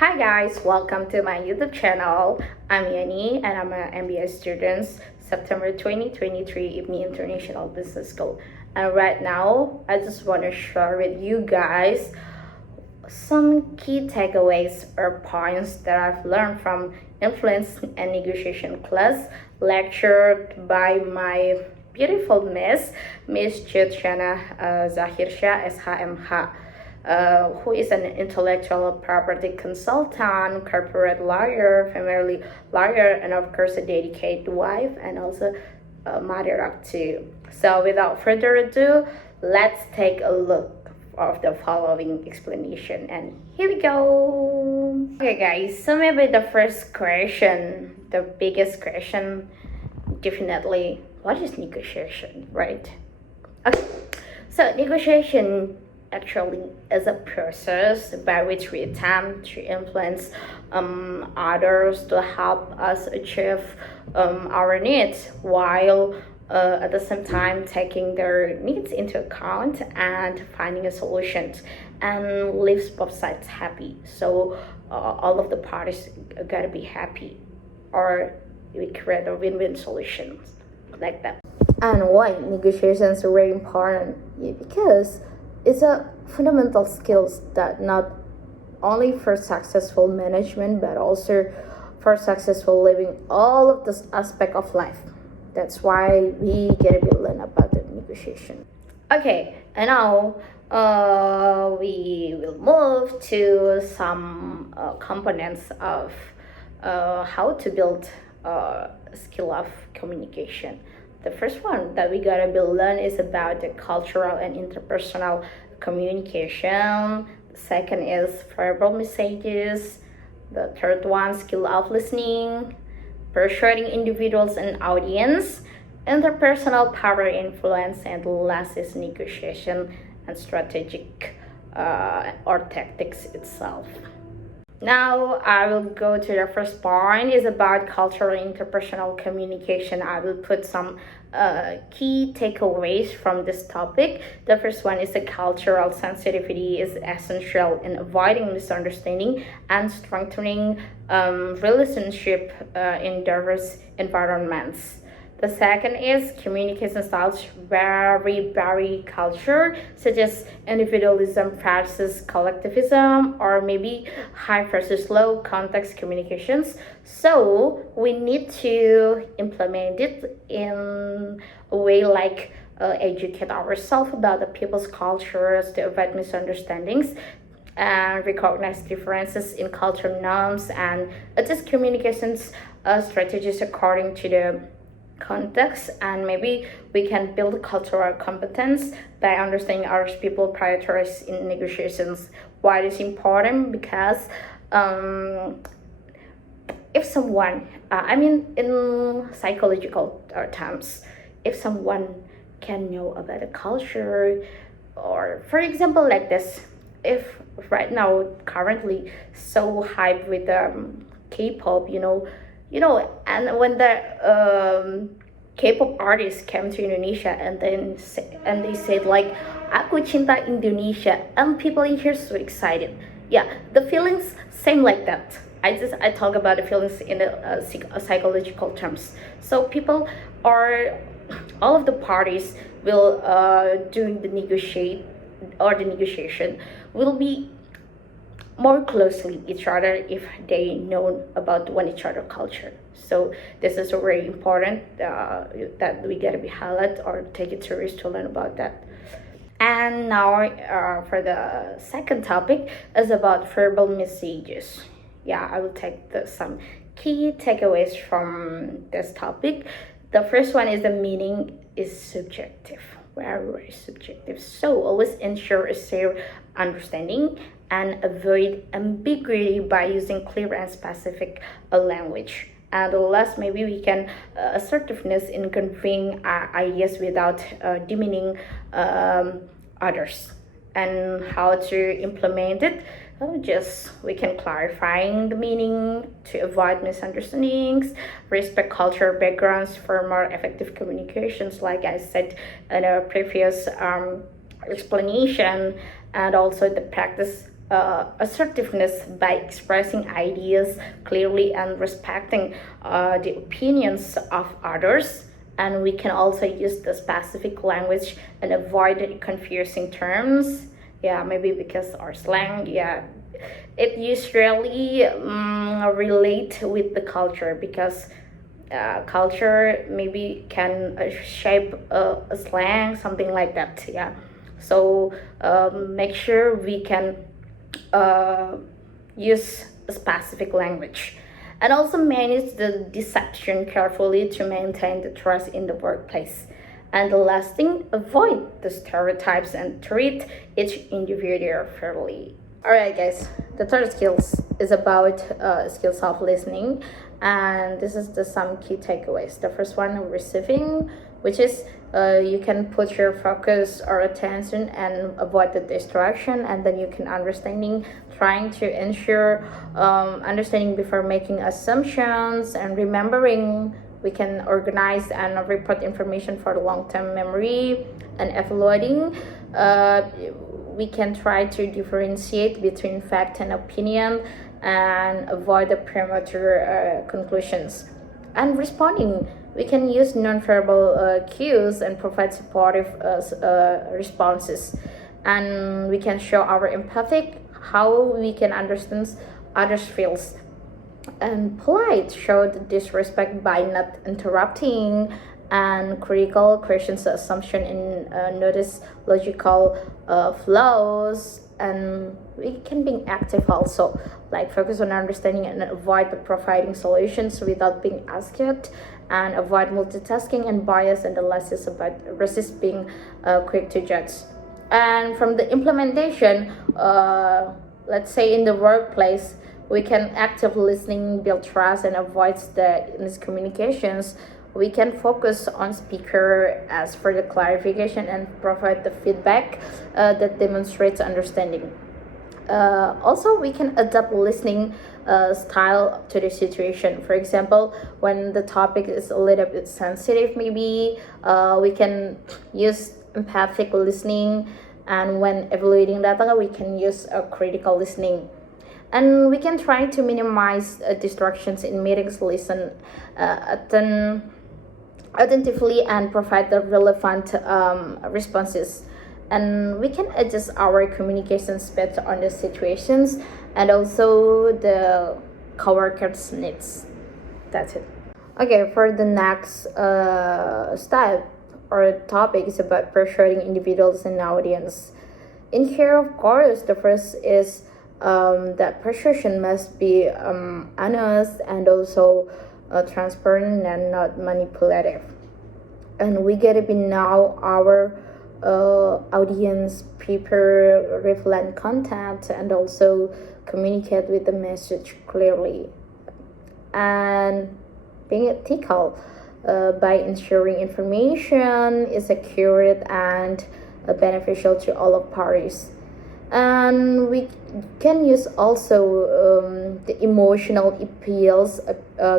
Hi guys, welcome to my YouTube channel. I'm Yani and I'm an MBA student, September 2023 IBMI International Business School. And right now, I just want to share with you guys some key takeaways or points that I've learned from influence and negotiation class lectured by my beautiful Miss Chutshana Zahirsha SHMH, who is an intellectual property consultant, corporate lawyer, family lawyer, and of course a dedicated wife and also a mother of two. So without further ado, let's take a look of the following explanation, and here we go. Okay guys, so maybe the first question, the biggest question, definitely, what is negotiation, right? Okay, so negotiation actually is a process by which we attempt to influence others to help us achieve our needs while at the same time taking their needs into account and finding a solution and leaves both sides happy. So all of the parties gotta be happy, or we create a win-win solution like that. And why negotiations are very important? Yeah, because it's a fundamental skills that not only for successful management but also for successful living all of this aspect of life. That's why we gotta be learn about the negotiation. Okay, and now we will move to some components of how to build skill of communication. The first one that we gotta be learn is about the cultural and interpersonal communication. The second is verbal messages. The third one, skill of listening, persuading individuals and audience, interpersonal power influence, and last is negotiation and strategic or tactics itself. Now I will go to the first point is about cultural interpersonal communication. I will put some key takeaways from this topic. The first one is the cultural sensitivity is essential in avoiding misunderstanding and strengthening relationship in diverse environments. The second is communication styles vary culture, such as individualism versus collectivism, or maybe high versus low context communications. So we need to implement it in a way like educate ourselves about the people's cultures to avoid misunderstandings and recognize differences in cultural norms and adjust communications strategies according to the context. And maybe we can build cultural competence by understanding our people prioritize in negotiations. Why it is important? Because if someone in psychological terms, if someone can know about a culture, or for example like this, if right now currently so hyped with K-pop, and when the K-pop artists came to Indonesia and they said like aku cinta Indonesia, and people in here so excited. Yeah, the feelings same like that. I talk about the feelings in the psychological terms. So people are all of the parties will during the negotiation will be more closely each other if they know about one each other culture. So this is very important that we gotta be highlight or take it serious to learn about that. And now for the second topic is about verbal messages. Yeah, I will take some key takeaways from this topic. The first one is the meaning is subjective, very subjective. So always ensure a safe understanding and avoid ambiguity by using clear and specific language. And last, maybe we can assertiveness in conveying ideas without demeaning others. And how to implement it? Just we can clarifying the meaning to avoid misunderstandings, respect cultural backgrounds for more effective communications, like I said in a previous explanation, and also the practice assertiveness by expressing ideas clearly and respecting the opinions of others. And we can also use the specific language and avoid confusing terms. Yeah, maybe because our slang, yeah, it usually relate with the culture, because culture maybe can shape a slang, something like that. Yeah, so make sure we can uh, use a specific language, and also manage the deception carefully to maintain the trust in the workplace. And the last thing, avoid the stereotypes and treat each individual fairly. All right, guys. The third skills is about skills of listening, and this is the some key takeaways. The first one, receiving, which is you can put your focus or attention and avoid the distraction, and then you can understanding, trying to ensure understanding before making assumptions, and remembering. We can organize and report information for the long-term memory, and evaluating. We can try to differentiate between fact and opinion and avoid the premature conclusions. And responding, we can use nonverbal cues and provide supportive responses. And we can show our empathic, how we can understand others' feels. And polite, show the disrespect by not interrupting, and critical questions assumption in notice logical flows. And we can be active also, like focus on understanding and avoid the providing solutions without being asked, and avoid multitasking and bias. And the last is about resist being quick to judge. And from the implementation, let's say in the workplace, we can active listening, build trust, and avoid the miscommunications. We can focus on speaker, ask for the clarification, and provide the feedback that demonstrates understanding. Also, we can adapt listening style to the situation. For example, when the topic is a little bit sensitive, maybe we can use empathic listening, and when evaluating data, we can use a critical listening. And we can try to minimize distractions in meetings, listen attentively, and provide the relevant responses. And we can adjust our communication speed on the situations and also the coworkers' needs. That's it. Okay, for the next step or topic is about persuading individuals and audience. In here, of course, the first is that persuasion must be honest and also transparent and not manipulative. And we gotta be now our audience, prepare relevant content, and also communicate with the message clearly. And being ethical by ensuring information is accurate and beneficial to all of parties. And we can use also the emotional appeals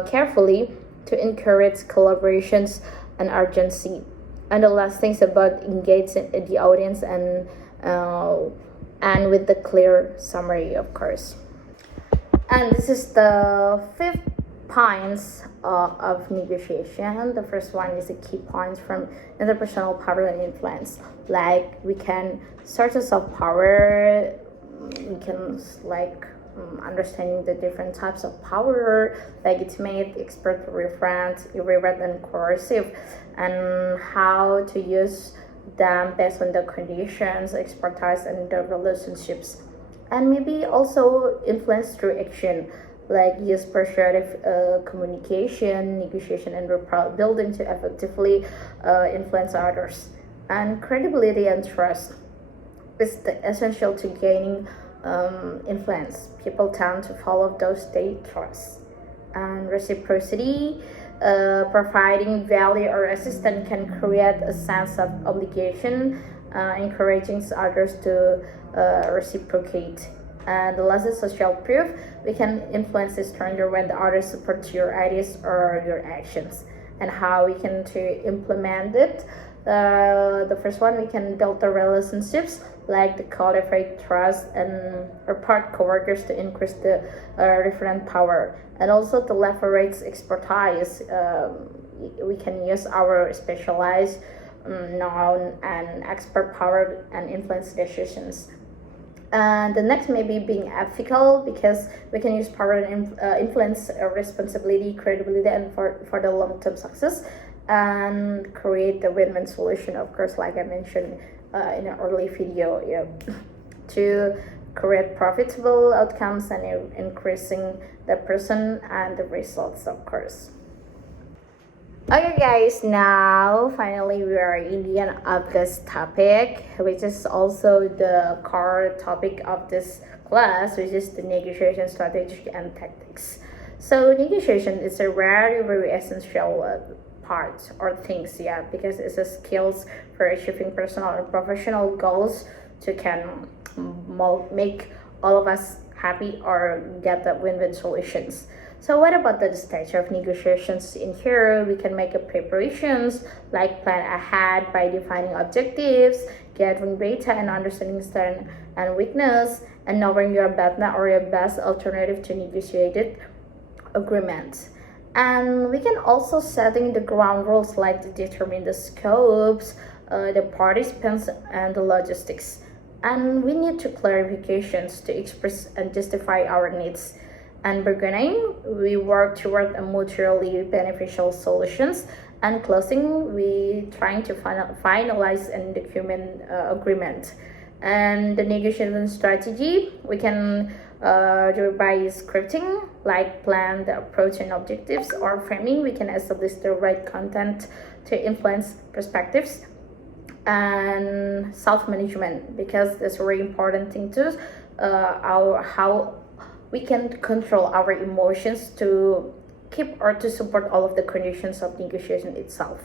carefully to encourage collaborations and urgency. And the last thing is about engaging the audience and with the clear summary, of course. And this is the fifth points of negotiation. The first one is the key points from interpersonal power and influence. Like we can sources of power, we can like understanding the different types of power, legitimate, expert, referent, irreverent, and coercive, and how to use them based on the conditions, expertise, and the relationships. And maybe also influence through action, like use persuasive communication, negotiation, and rapport building to effectively influence others. And credibility and trust is essential to gaining influence. People tend to follow those they trust. And reciprocity, providing value or assistance can create a sense of obligation, encouraging others to reciprocate. And the last is social proof. We can influence a stranger when the other supports your ideas or your actions. And how we can to implement it. The first one, we can build the relationships, like the cultivate trust and apart coworkers to increase the referent power, and also to leverage expertise. We can use our specialized known and expert power and influence decisions. And the next maybe being ethical, because we can use power and influence responsibility, credibility, and for the long-term success, and create the win-win solution, of course, like I mentioned in an early video, yeah, to create profitable outcomes and increasing the person and the results, of course. Okay, guys, now finally we are in the end of this topic, which is also the core topic of this class, which is the negotiation strategy and tactics. So negotiation is a very essential part or things, yeah, because it's a skills for achieving personal and professional goals to can make all of us happy or get the win-win solutions. So what about the stage of negotiations? In here, we can make a preparations, like plan ahead by defining objectives, gathering data and understanding strength and weakness, and knowing your better or your best alternative to negotiated agreements. And we can also setting the ground rules, like to determine the scopes, the participants, and the logistics. And we need to clarifications to express and justify our needs. And beginning, we work toward a mutually beneficial solutions. And closing, we trying to finalize and document agreement. And the negotiation strategy, we can do it by scripting, like plan the approach and objectives, or framing. We can establish the right content to influence perspectives, and self-management, because that's a very important thing too. Our how we can control our emotions to keep or to support all of the conditions of negotiation itself.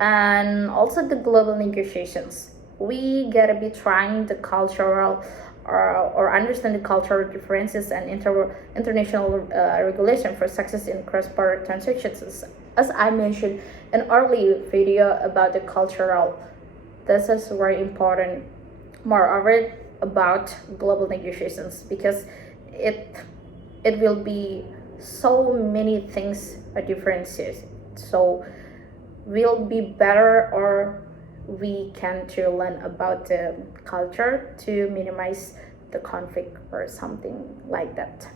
And also the global negotiations, we gotta be trying the cultural or understand the cultural differences and international regulation for success in cross-border transactions. As I mentioned in early video about the cultural, this is very important. Moreover, about global negotiations, because it will be so many things differences. So will be better, or we can to learn about the culture to minimize the conflict or something like that.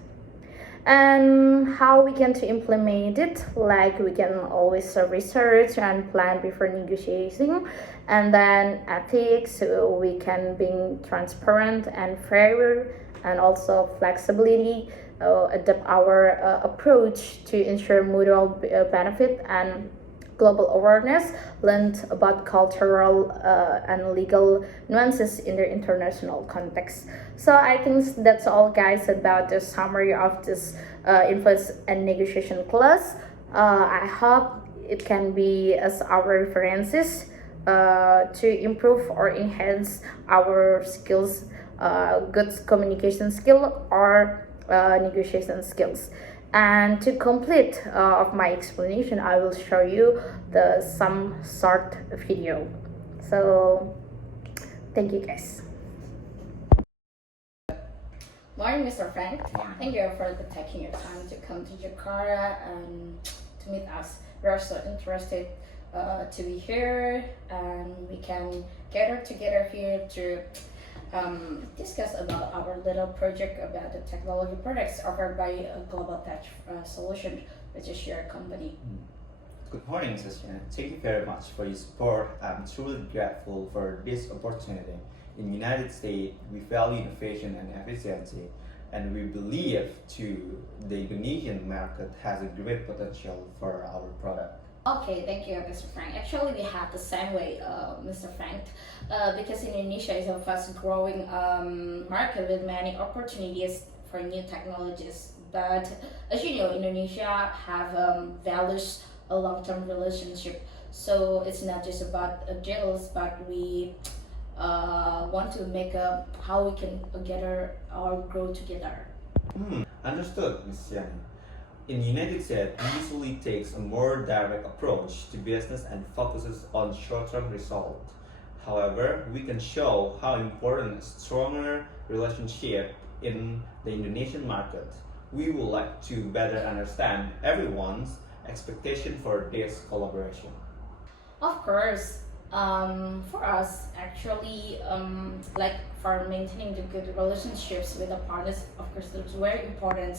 And how we can to implement it, like we can always research and plan before negotiating. And then ethics, so we can be transparent and fair, and also flexibility, adapt our approach to ensure mutual benefit, and global awareness, learned about cultural and legal nuances in the international context. So I think that's all, guys, about the summary of this influence and negotiation class. I hope it can be as our references to improve or enhance our skills, good communication skill or negotiation skills. And to complete of my explanation, I will show you some short video. So thank you, guys. Morning, Mr. Frank. Thank you for taking your time to come to Jakarta and to meet us. We are so interested to be here, and we can gather together here to discuss about our little project about the technology products offered by Global Tech Solution, which is your company. Good morning, Sasha. Thank you very much for your support. I'm truly grateful for this opportunity. In the United States, we value innovation and efficiency, and we believe too the Indonesian market has a great potential for our product. Okay, thank you, Mr. Frank. Actually, we have the same way, Mr. Frank, because Indonesia is a fast-growing market with many opportunities for new technologies. But as you know, Indonesia have values a long-term relationship. So it's not just about deals, but we want to make how we can together or grow together. Understood, Ms. Yani. In the United States, we usually takes a more direct approach to business and focuses on short-term results. However, we can show how important a stronger relationship in the Indonesian market. We would like to better understand everyone's expectation for this collaboration. Of course, for us, actually, like for maintaining the good relationships with the partners, of course, it's very important.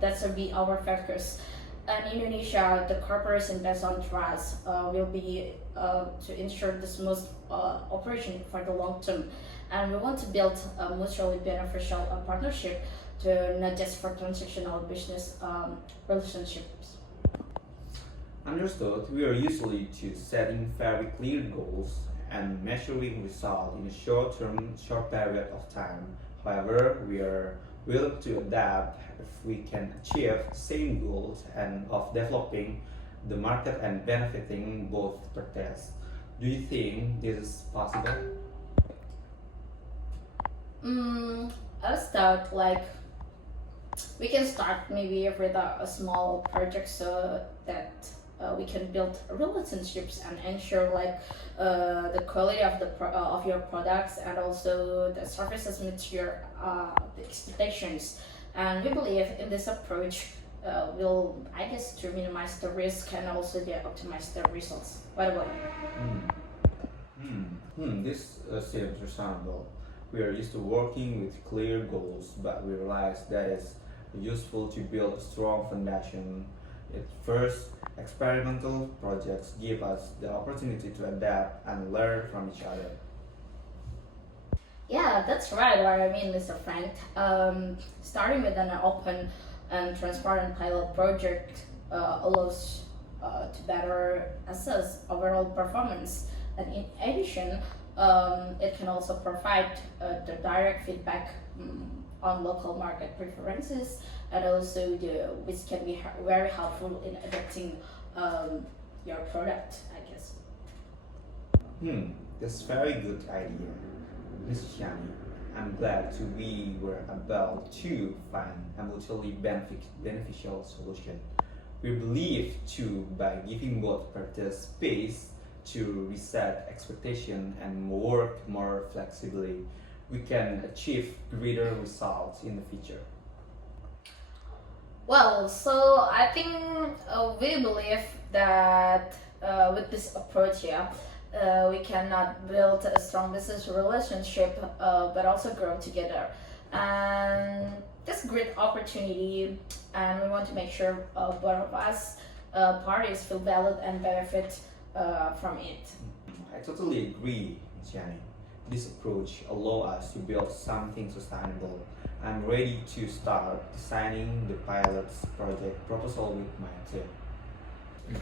That should be our focus. In Indonesia, the cooperation based on trust will be to ensure the smooth operation for the long term. And we want to build a mutually beneficial partnership to not just for transactional business relationships. Understood, we are usually to setting very clear goals and measuring results in a short period of time. However, we are willing to adapt if we can achieve the same goals and of developing the market and benefiting both parties. Do you think this is possible? I'll start like we can start maybe with a small project so that we can build relationships and ensure like the quality of of your products and also the services meet your the expectations. And we believe in this approach will, I guess, to minimize the risk and also to optimize the results. What about you? This seems reasonable. We are used to working with clear goals, but we realize that it's useful to build a strong foundation. At first, experimental projects give us the opportunity to adapt and learn from each other. Yeah, that's right. What I mean, Mr. Frank. Starting with an open and transparent pilot project allows to better assess overall performance, and in addition, it can also provide the direct feedback on local market preferences, and also which can be very helpful in adapting your product, I guess. That's very good idea, Ms. Shani. I'm glad we were able to find a mutually beneficial solution. We believe too by giving both parties space to reset expectation and work more flexibly, we can achieve greater results in the future. Well, so I think we believe that with this approach, yeah, we cannot build a strong business relationship, but also grow together. And this great opportunity, and we want to make sure both of us parties feel valued and benefit from it. I totally agree, Jenny. This approach allows us to build something sustainable. I'm ready to start designing the pilot's project proposal with my team.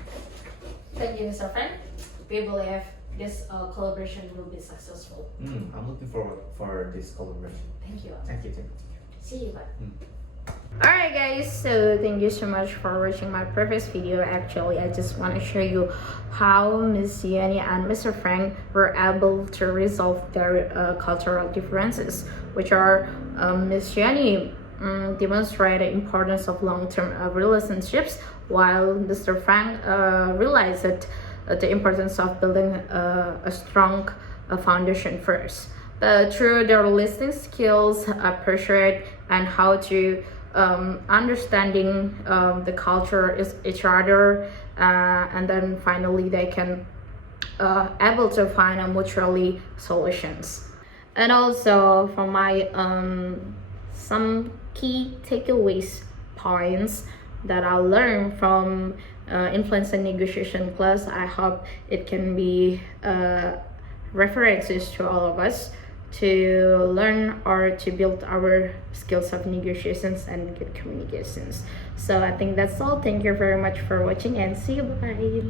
Thank you, Mr. Frank. We believe this collaboration will be successful. I'm looking forward for this collaboration. Thank you. Thank you. See you. Bye. Alright guys, so thank you so much for watching my previous video. Actually, I just want to show you how Miss Yani and Mr. Frank were able to resolve their cultural differences, which are Miss Yani demonstrated the importance of long-term relationships, while Mr. Frank realized that, the importance of building a strong foundation first. Through their listening skills, appreciate and how to understanding the culture is each other, and then finally they can able to find a mutually solutions. And also for my some key takeaways points that I learned from influence and negotiation class, I hope it can be references to all of us to learn or to build our skills of negotiations and good communications. So I think that's all. Thank you very much for watching and see you. Bye.